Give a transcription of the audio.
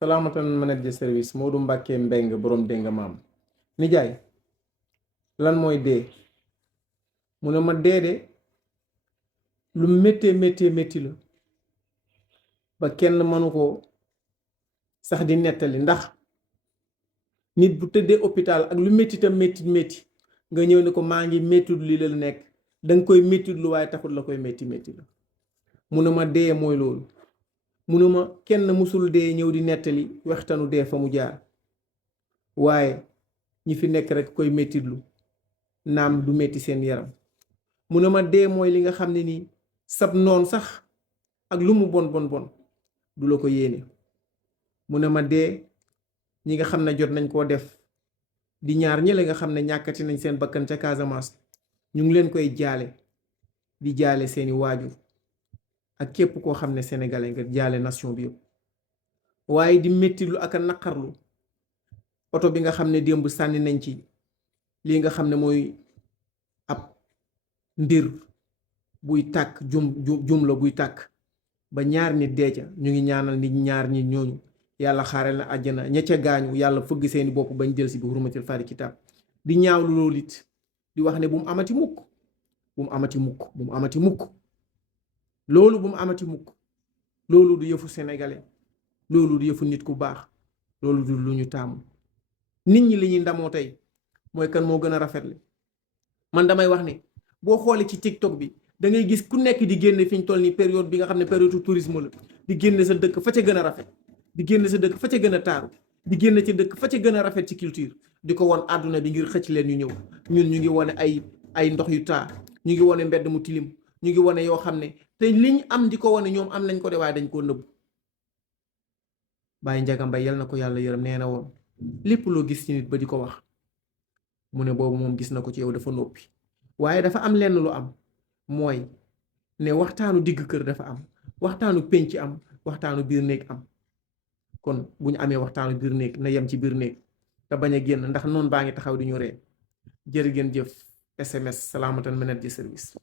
salaamatan manager service Modou Mbacke Mbeng borom dénga maam nijaay lan mooy dee mu ne ma dee de lu métti la ba kenn mënu ko sax di nettali ndax nit bu tëddee hôpital ak lu métti tam métti nga ñëw ne ko maa ngi méttiwul li la nekk danga koy méttiwul waaye taxul la koy métti la mu ne ma dee mooy loolu mu ne ma kenn musul dee ñëw di nettali waxtanu dee fa mu jaar waaye ñi fi nekk rek koy méttitlu naam du métti seen yaram mu ne ma dee mooy li nga xam ne nii sab noon sax ak lu mu bon du la ko yéene mu ne ma dee ñi nga xam ne jot nañ koo def di ñaar ñële nga xam ne ñàkkati nañ seen bakkan ca Casamance ñu ngi leen koy jaale di jaale seeni waajur ak képp koo xam ne sénégalais nga jaale nation bi yëpp waaye di méttitlu ak a naqarlu oto bi nga xam ne démb sànni nañ ci lii nga xam ne mooy ab mbir buy tàkk jum la buy tàkk ba ñaar nit dee ca ñu ngi ñaanal nit ñaar nit ñooñu yàlla xaareel na àjjana ña ca gaañu yàlla fëgg seeni bopp bañ jël si bi hurmatil fari kitaab di ñaawlu loolu it di wax ne bu mu amati mukk loolu bu mu amati mukk loolu du yëfu sénégalais loolu du yëfu nit ku baax loolu du lu ñu taamu nit ñi li ñuy ndamoo tey mooy kan moo gën a rafetle man damay wax ne boo xoolee ci TikTok bi da ngay gis ku nekk di génne fi ñu toll nii période bi nga xam ne période tourisme la di génne sa dëkk fa ca gën a rafet di génne sa dëkk fa ca gën a taaru di génne ci dëkk fa ca gën a rafet ci culture di ko won àdduna bi ngir xëcc leen ñu ñëw ñun ñu ngi wane ay ndox yu taa ñu ngi wane mbedd mu tilim ñu ngi wane yoo xam ne te liñ am di ko wane ñoom am nañ ko de waaye dañ koo nëbb Baye Njaga Mbay yal na ko yàlla yërëm nee na woon lépp loo gis ci nit ba di ko wax mu ne boobu moom gis na ko ci yow dafa noppi waaye dafa am lenn lu am mooy ne waxtaanu digg kër dafa am waxtaanu pénc am waxtaanu biir néeg am kon bu ñu amee waxtaanu biir néeg na yem ci biir néeg te bañ a génn ndax noonu baa ngi taxaw di ñu ree jërë ngeen jëf SMS salaamatan manager service